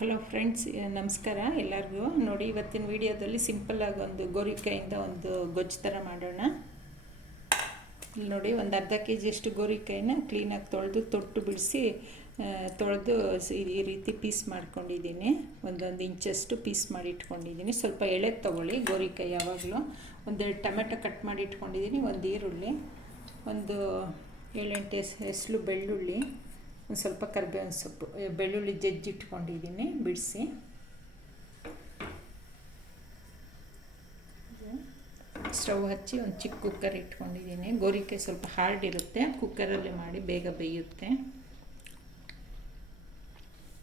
Hello friends ನಮಸ್ಕಾರ ಎಲ್ಲರಿಗೂ. ನೋಡಿ, ಇವತ್ತಿನ ವಿಡಿಯೋದಲ್ಲಿ ಸಿಂಪಲ್ಲಾಗಿ ಒಂದು ಗೋರಿಕಾಯಿಂದ ಒಂದು ಗೊಜ್ಜು ಥರ ಮಾಡೋಣ. ಇಲ್ಲಿ ನೋಡಿ, ಒಂದು ಅರ್ಧ ಕೆ ಜಿಯಷ್ಟು ಗೋರಿಕಾಯಿನ ಕ್ಲೀನಾಗಿ ತೊಳೆದು, ತೊಟ್ಟು ಬಿಡಿಸಿ ತೊಳೆದು ಈ ರೀತಿ ಪೀಸ್ ಮಾಡ್ಕೊಂಡಿದ್ದೀನಿ. ಒಂದೊಂದು ಇಂಚಷ್ಟು ಪೀಸ್ ಮಾಡಿ ಇಟ್ಕೊಂಡಿದ್ದೀನಿ. ಸ್ವಲ್ಪ ಎಳೆ ತೊಗೊಳ್ಳಿ ಗೋರಿಕಾಯಿ ಯಾವಾಗಲೂ. ಒಂದೆರಡು ಟೊಮೆಟೊ ಕಟ್ ಮಾಡಿ ಇಟ್ಕೊಂಡಿದ್ದೀನಿ. ಒಂದು ಈರುಳ್ಳಿ, ಒಂದು ಏಳೆಂಟು ಹೆಸ್ ಹೆಸರು ಬೆಳ್ಳುಳ್ಳಿ ಒಂದು ಸ್ವಲ್ಪ ಕರಿಬೇವಿನ ಸೊಪ್ಪು ಬೆಳ್ಳುಳ್ಳಿ ಜಜ್ಜಿಟ್ಕೊಂಡಿದ್ದೀನಿ ಬಿಡಿಸಿ. ಸ್ಟವ್ ಹಚ್ಚಿ ಒಂದು ಚಿಕ್ಕ ಕುಕ್ಕರ್ ಇಟ್ಕೊಂಡಿದ್ದೀನಿ. ಗೋರಿಕೆ ಸ್ವಲ್ಪ ಹಾರ್ಡ್ ಇರುತ್ತೆ. ಕುಕ್ಕರಲ್ಲಿ ಮಾಡಿ ಬೇಗ ಬೇಯುತ್ತೆ.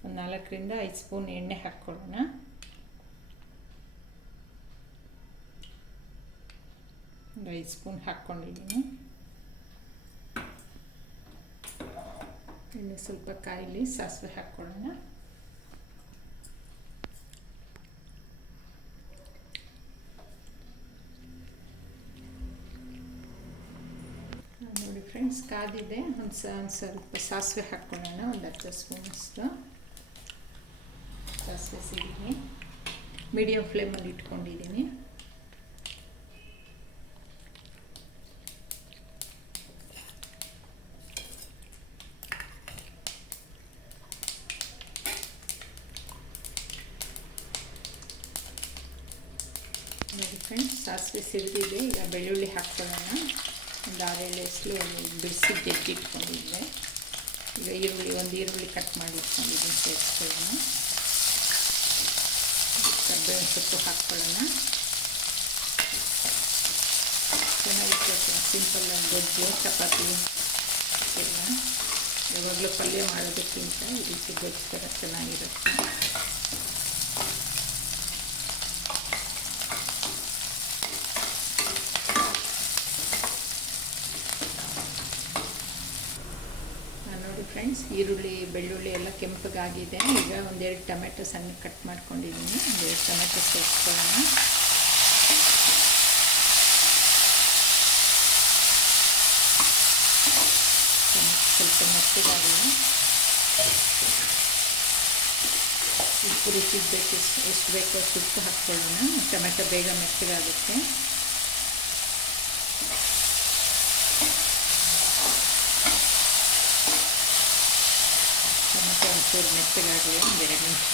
ಒಂದು ನಾಲ್ಕರಿಂದ ಐದು ಸ್ಪೂನ್ ಎಣ್ಣೆ ಹಾಕ್ಕೊಳ್ಳೋಣ. ಒಂದು ಐದು ಸ್ಪೂನ್ ಹಾಕ್ಕೊಂಡಿದ್ದೀನಿ. ಎಣ್ಣೆ ಸ್ವಲ್ಪ ಕಾಯಿಲಿ, ಸಾಸಿವೆ ಹಾಕ್ಕೊಳ್ಳೋಣ ನೋಡಿ ಫ್ರೆಂಡ್ಸ್ ಕಾದಿದೆ. ಒಂದು ಸ್ವಲ್ಪ ಸಾಸಿವೆ ಹಾಕ್ಕೊಳ್ಳೋಣ ಒಂದು ಹತ್ತು ಸ್ಪೂನಷ್ಟು. ಸಾಸಿವೆ ಸಿಡಿಗೆ ಮೀಡಿಯಮ್ ಫ್ಲೇಮಲ್ಲಿ ಇಟ್ಕೊಂಡಿದ್ದೀನಿ ನೋಡಿ ಫ್ರೆಂಡ್ಸ್ ಸಾಸಿವೆ ಸಿರಿದಿದೆ, ಈಗ ಬೆಳ್ಳುಳ್ಳಿ ಹಾಕ್ಕೊಳ್ಳೋಣ. ಒಂದು ಆರೇಳು ಹೆಸರು ಬಿಡಿಸಿ ಜಜ್ಜಿಟ್ಕೊಂಡಿದ್ದೆ ಈಗ ಈರುಳ್ಳಿ, ಒಂದು ಈರುಳ್ಳಿ ಕಟ್ ಮಾಡಿ ಇಟ್ಕೊಂಡಿದ್ದೀನಿ ಸೇರಿಸ್ಕೊಳ್ಳೋಣ. ಕರ್ಬೇವಿನ ಸೊಪ್ಪು ಹಾಕ್ಕೊಳ್ಳೋಣ. ಚೆನ್ನಾಗಿರ್ತೈತೆ ಸಿಂಪಲ್ಲಾಗಿ ಗೊಜ್ಜು, ಚಪಾತಿ, ಎಲ್ಲ. ಯಾವಾಗಲೂ ಪಲ್ಯ ಮಾಡೋದಕ್ಕಿಂತ ಈ ರೀತಿ ಗೊಜ್ಜು ಥರ ಚೆನ್ನಾಗಿರುತ್ತೆ ನೋಡಿ ಫ್ರೆಂಡ್ಸ್ ಈರುಳ್ಳಿ, ಬೆಳ್ಳುಳ್ಳಿ ಎಲ್ಲ ಕೆಂಪಗಾಗಿದೆ. ಈಗ ಒಂದೆರಡು ಟೊಮೆಟೊ ಸಣ್ಣ ಕಟ್ ಮಾಡ್ಕೊಂಡಿದ್ದೀನಿ. ಒಂದೆರಡು ಟೊಮೆಟೊ ಸೇರಿಸ್ಕೊಳ್ಳೋಣ. ಸ್ವಲ್ಪ ಮೆತ್ತಗಾಗಿಲ್ಲ ಉಪ್ಪು ರುಚಿಗೆ ಬೇಕು ಎಷ್ಟು ಬೇಕೋ ಅಷ್ಟು ಉಪ್ಪು ಹಾಕ್ಕೊಳ್ಳೋಣ. ಟೊಮೆಟೊ ಬೇಗ ಮೆತ್ತಗಾಗುತ್ತೆ ಟೊಮೆಟೊ ಒಂಚೂರು ಮೆತ್ತಗಾಗಲಿ ಒಂದೆರಡು ನಿಮಿಷ.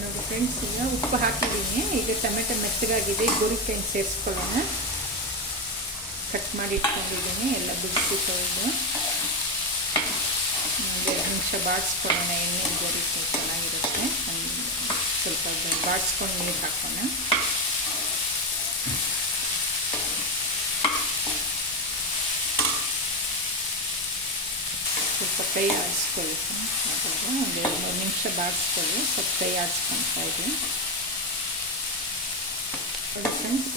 ನೋಡಿ ಫ್ರೆಂಡ್ಸ್ ಈಗ ಉಪ್ಪು ಹಾಕಿದ್ದೀನಿ. ಈಗ ಟೊಮೆಟೊ ಮೆತ್ತಗಾಗಿದೆ. ಗೋರಿಕಾಯಿ ಸೇರಿಸ್ಕೊಳ್ಳೋಣ. ಕಟ್ ಮಾಡಿ ಇಟ್ಕೊಂಡಿದ್ದೀನಿ. ಎಲ್ಲ ಬಿಡಿಸಿ ತೊಳೆದು. ಎರಡು ನಿಮಿಷ ಬಾಡಿಸ್ಕೊಳ್ಳೋಣ. ಎಣ್ಣೆ ಗೋರಿಕಾಯಿ ಚೆನ್ನಾಗಿರುತ್ತೆ. ಸ್ವಲ್ಪ ಬಾಡಿಸ್ಕೊಂಡು ನೀರು ಹಾಕೋಣ. ಸ್ವಲ್ಪ ಕೈ ಆಡಿಸ್ಕೊಳ್ಳಿ ಒಂದು ನಿಮಿಷ ಬಾಡಿಸ್ಕೊಳ್ಳಿ ಸ್ವಲ್ಪ ಕೈ ಇದ್ದೀನಿ. ನೋಡಿ ಫ್ರೆಂಡ್ಸ್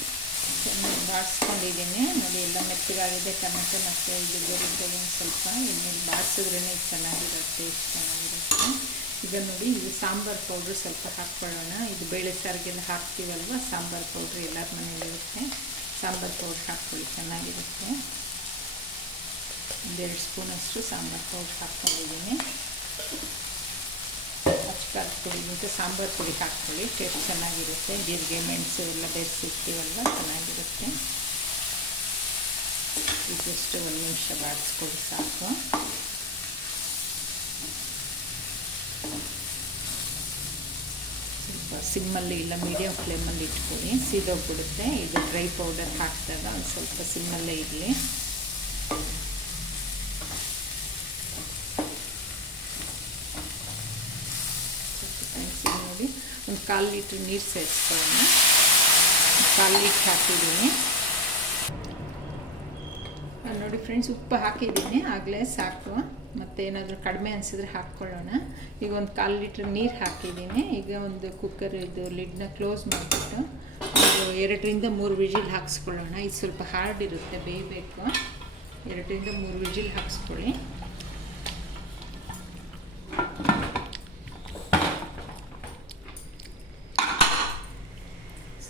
ಚೆನ್ನಾಗಿ ಬಾಡಿಸ್ಕೊಂಡಿದ್ದೀನಿ ನೋಡಿ, ಎಲ್ಲ ಮೆತ್ತಗಾಗಿದೆ. ಟೊಮೆಟೊ ಮತ್ತು ಇದು ಒಂದು ಸ್ವಲ್ಪ ಎಣ್ಣೆಲಿ ಬಾಡಿಸಿದ್ರೇ ಚೆನ್ನಾಗಿರುತ್ತೆ ಟೇಸ್ಟ್ ಚೆನ್ನಾಗಿರುತ್ತೆ. ಈಗ ನೋಡಿ, ಇದು ಸಾಂಬಾರು ಪೌಡ್ರ್ ಸ್ವಲ್ಪ ಹಾಕ್ಕೊಳ್ಳೋಣ. ಇದು ಬೇಳೆ ಸಾರಿಗೆಲ್ಲ ಹಾಕ್ತೀವಲ್ವ, ಸಾಂಬಾರು ಪೌಡ್ರ್ ಎಲ್ಲರ ಮನೇಲಿರುತ್ತೆ ಸಾಂಬಾರು ಪೌಡ್ರ್ ಹಾಕ್ಕೊಳ್ಳಿ, ಚೆನ್ನಾಗಿರುತ್ತೆ. ಒಂದೆರಡು ಸ್ಪೂನಷ್ಟು ಸಾಂಬಾರು ಪೌಡ್ರ್ ಹಾಕ್ಕೊಂಡಿದ್ದೀನಿ ಪುಡಿ ಪುಡಿಗಿಂತ ಸಾಂಬಾರು ಪುಡಿ ಹಾಕ್ಕೊಳ್ಳಿ ಟೇಸ್ಟ್ ಚೆನ್ನಾಗಿರುತ್ತೆ ಜೀರಿಗೆ ಮೆಣಸು ಎಲ್ಲ ಬೆರೆಸಿರ್ತೀವಲ್ವ ಚೆನ್ನಾಗಿರುತ್ತೆ ಇದಷ್ಟು ಒಂದು ನಿಮಿಷ ಬಾಡಿಸ್ಕೊಳ್ಳಿ ಸಾಕು ಸ್ವಲ್ಪ ಸಿಮ್ಮಲ್ಲಿ ಇಲ್ಲ ಮೀಡಿಯಂ ಫ್ಲೇಮಲ್ಲಿ ಇಟ್ಕೊಳ್ಳಿ ಸೀದೋಗ್ಬಿಡುತ್ತೆ ಇದು ಡ್ರೈ ಪೌಡರ್ ಹಾಕಿದಾಗ ಒಂದು ಸ್ವಲ್ಪ ಸಿಮ್ಮಲ್ಲೇ ಇರಲಿ ನೋಡಿ ಒಂದು ಕಾಲು ಲೀಟ್ರ್ ನೀರು ಸೇರಿಸ್ಕೊಳ್ಳೋಣ ಕಾಲು ಲೀಟ್ರ್ ಹಾಕಿದ್ದೀನಿ ನೋಡಿ ಫ್ರೆಂಡ್ಸ್ ಉಪ್ಪು ಹಾಕಿದ್ದೀನಿ. ಆಗಲೇ ಸಾಕು. ಮತ್ತು ಏನಾದರೂ ಕಡಿಮೆ ಅನಿಸಿದ್ರೆ ಹಾಕ್ಕೊಳ್ಳೋಣ. ಈಗ ಒಂದು ಕಾಲು ಲೀಟ್ರ್ ನೀರು ಹಾಕಿದ್ದೀನಿ. ಈಗ ಒಂದು ಕುಕ್ಕರ್ ಇದು ಲಿಡ್ನ ಕ್ಲೋಸ್ ಮಾಡಿಬಿಟ್ಟು ಒಂದು ಎರಡರಿಂದ ಮೂರು ವಿಜಿಲ್ ಹಾಕ್ಸ್ಕೊಳ್ಳೋಣ. ಇದು ಸ್ವಲ್ಪ ಹಾರ್ಡ್ ಇರುತ್ತೆ, ಬೇಯಬೇಕು. ಎರಡರಿಂದ ಮೂರು ವಿಜಿಲ್ ಹಾಕ್ಸ್ಕೊಳ್ಳಿ.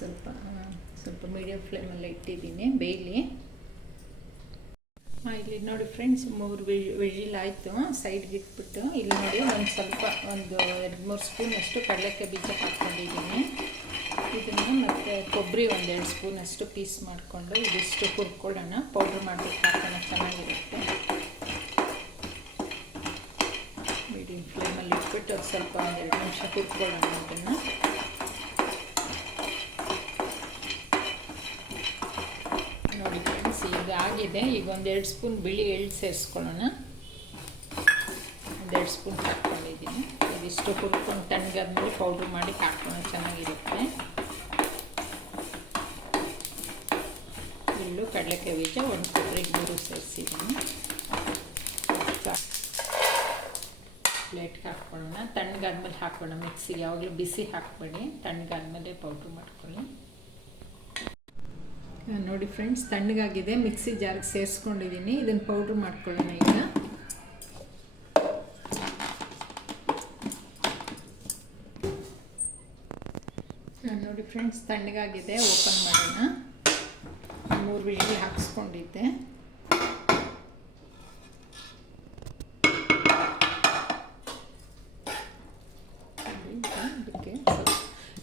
ಸ್ವಲ್ಪ ಸ್ವಲ್ಪ ಮೀಡಿಯಮ್ ಫ್ಲೇಮಲ್ಲಿ ಇಟ್ಟಿದ್ದೀನಿ, ಬೇಯಲಿ. ಇಲ್ಲಿ ನೋಡಿ ಫ್ರೆಂಡ್ಸ್ ಮೂರು ವಿಜಿಲ್ ಆಯಿತು ಸೈಡ್ಗೆ ಇಟ್ಬಿಟ್ಟು, ಇಲ್ಲಿ ನೋಡಿ ಒಂದು ಸ್ವಲ್ಪ, ಒಂದು ಎರಡು ಮೂರು ಸ್ಪೂನಷ್ಟು ಕಡಲೆಕಾಯಿ ಬೀಜ ಹಾಕ್ಕೊಂಡಿದ್ದೀನಿ. ಇದನ್ನು ಮತ್ತು ಕೊಬ್ಬರಿ ಒಂದೆರಡು ಸ್ಪೂನಷ್ಟು ಪೀಸ್ ಮಾಡಿಕೊಂಡು ಇದಿಷ್ಟು ಹುರ್ಕೊಳ್ಳೋಣ ಪೌಡ್ರ್ ಮಾಡಿ ಹಾಕೋಣ, ಚೆನ್ನಾಗಿರುತ್ತೆ. ಮೀಡಿಯಮ್ ಫ್ಲೇಮಲ್ಲಿ ಇಟ್ಬಿಟ್ಟು ಸ್ವಲ್ಪ ಒಂದೆರಡು ನಿಮಿಷ ಹುರ್ಕೊಳ್ಳೋಣ ಅದನ್ನು ನೋಡಿ ಫ್ರೆಂಡ್ಸ್ ಈಗ ಆಗಿದೆ. ಈಗ ಒಂದೆರಡು ಸ್ಪೂನ್ ಬಿಳಿ ಎಳ್ಳು ಸೇರಿಸ್ಕೊಳ್ಳೋಣ. ಒಂದೆರಡು ಸ್ಪೂನ್ ಹಾಕ್ಕೊಂಡಿದ್ದೀನಿ. ಇದಿಷ್ಟು ಹುರ್ಕೊಂಡು ತಣ್ಣಗಾದ್ಮೇಲೆ ಪೌಡ್ರ್ ಮಾಡಿ ಹಾಕ್ಕೊಂಡು ಚೆನ್ನಾಗಿರುತ್ತೆ. ಎಳ್ಳು, ಕಡಲೆಕಾಯಿ ಬೀಜ ಒಂದು ಕೊಬ್ಬರಿ ಮೂರು ಸೇರಿಸಿದ್ದೀನಿ. ಪ್ಲೇಟ್ಗೆ ಹಾಕ್ಕೊಳ್ಳೋಣ. ತಣ್ಣಗಾದ್ಮೇಲೆ ಹಾಕೋಣ ಮಿಕ್ಸಿಗೆ. ಯಾವಾಗಲೂ ಬಿಸಿ ಹಾಕ್ಬೇಡಿ. ತಣ್ಣಗಾದ್ಮೇಲೆ ಪೌಡ್ರ್ ಮಾಡ್ಕೊಳ್ಳಿ. ನೋಡಿ ಫ್ರೆಂಡ್ಸ್ ತಣ್ಣಗಾಗಿದೆ, ಮಿಕ್ಸಿ ಜಾರ್ಗೆ ಸೇರಿಸ್ಕೊಂಡಿದ್ದೀನಿ ಇದನ್ನು ಪೌಡ್ರ್ ಮಾಡ್ಕೊಳ್ಳೋಣ ಈಗ. ನೋಡಿ ಫ್ರೆಂಡ್ಸ್ ತಣ್ಣಗಾಗಿದೆ ಓಪನ್ ಮಾಡೋಣ. ಮೂರು ವಿಜಿಲ್ ಹಾಕ್ಸ್ಕೊಂಡಿದ್ದೆ.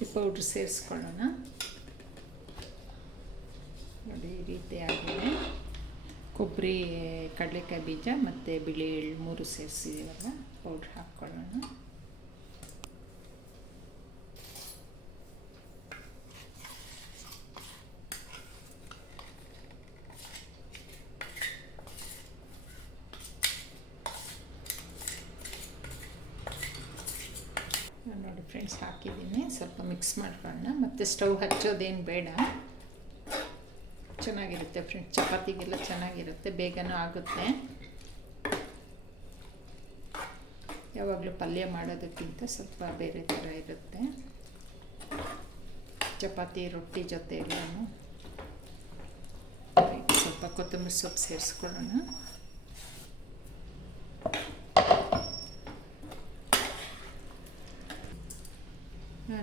ಈ ಪೌಡ್ರ್ ಸೇರಿಸ್ಕೊಳ್ಳೋಣ. ನೋಡಿ ಹಾಗೆ ಕೊಬ್ಬರಿ, ಕಡಲೆಕಾಯಿ ಬೀಜ ಮತ್ತು ಬಿಳಿ ಎಳ್ಳು ಮೂರು ಸೇರಿಸಿದ್ದೀವಲ್ಲ ಪೌಡ್ರ್ ಹಾಕ್ಕೊಳ್ಳೋಣ. ನೋಡಿ ಫ್ರೆಂಡ್ಸ್ ಹಾಕಿದ್ದೀನಿ. ಸ್ವಲ್ಪ ಮಿಕ್ಸ್ ಮಾಡ್ಕೊಳ್ಳೋಣ. ಮತ್ತು ಸ್ಟವ್ ಹಚ್ಚೋದೇನು ಬೇಡ. ಚೆನ್ನಾಗಿರುತ್ತೆ ಫ್ರೆಂಡ್ಸ್. ಚಪಾತಿಗೆಲ್ಲ ಚೆನ್ನಾಗಿರುತ್ತೆ, ಬೇಗನೂ ಆಗುತ್ತೆ. ಯಾವಾಗಲೂ ಪಲ್ಯ ಮಾಡೋದಕ್ಕಿಂತ ಸ್ವಲ್ಪ ಬೇರೆ ಥರ ಇರುತ್ತೆ. ಚಪಾತಿ, ರೊಟ್ಟಿ ಜೊತೆ ಎಲ್ಲನೂ. ಸ್ವಲ್ಪ ಕೊತ್ತಂಬರಿ ಸೊಪ್ಪು ಸೇರಿಸ್ಕೊಳ್ಳೋಣ.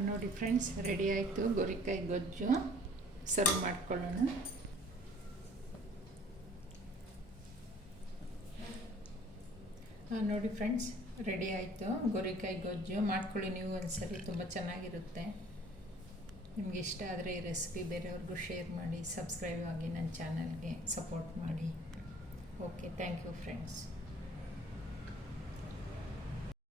ನೋಡಿ ಫ್ರೆಂಡ್ಸ್, ರೆಡಿ ಆಯಿತು. ಗೋರಿಕಾಯಿ ಗೊಜ್ಜು. ಸರ್ವ್ ಮಾಡ್ಕೊಳ್ಳೋಣ. ನೋಡಿ ಫ್ರೆಂಡ್ಸ್ ರೆಡಿ ಆಯಿತು. ಗೋರಿಕಾಯಿ ಗೊಜ್ಜು ಮಾಡ್ಕೊಳ್ಳಿ ನೀವು ಒಂದ್ಸರಿ, ತುಂಬ ಚೆನ್ನಾಗಿರುತ್ತೆ. ನಿಮ್ಗೆ ಇಷ್ಟ ಆದರೆ ಈ ರೆಸಿಪಿ ಬೇರೆಯವ್ರಿಗೂ ಶೇರ್ ಮಾಡಿ ಸಬ್ಸ್ಕ್ರೈಬ್ ಆಗಿ ನನ್ನ ಚಾನಲ್ಗೆ ಸಪೋರ್ಟ್ ಮಾಡಿ. Okay thank you friends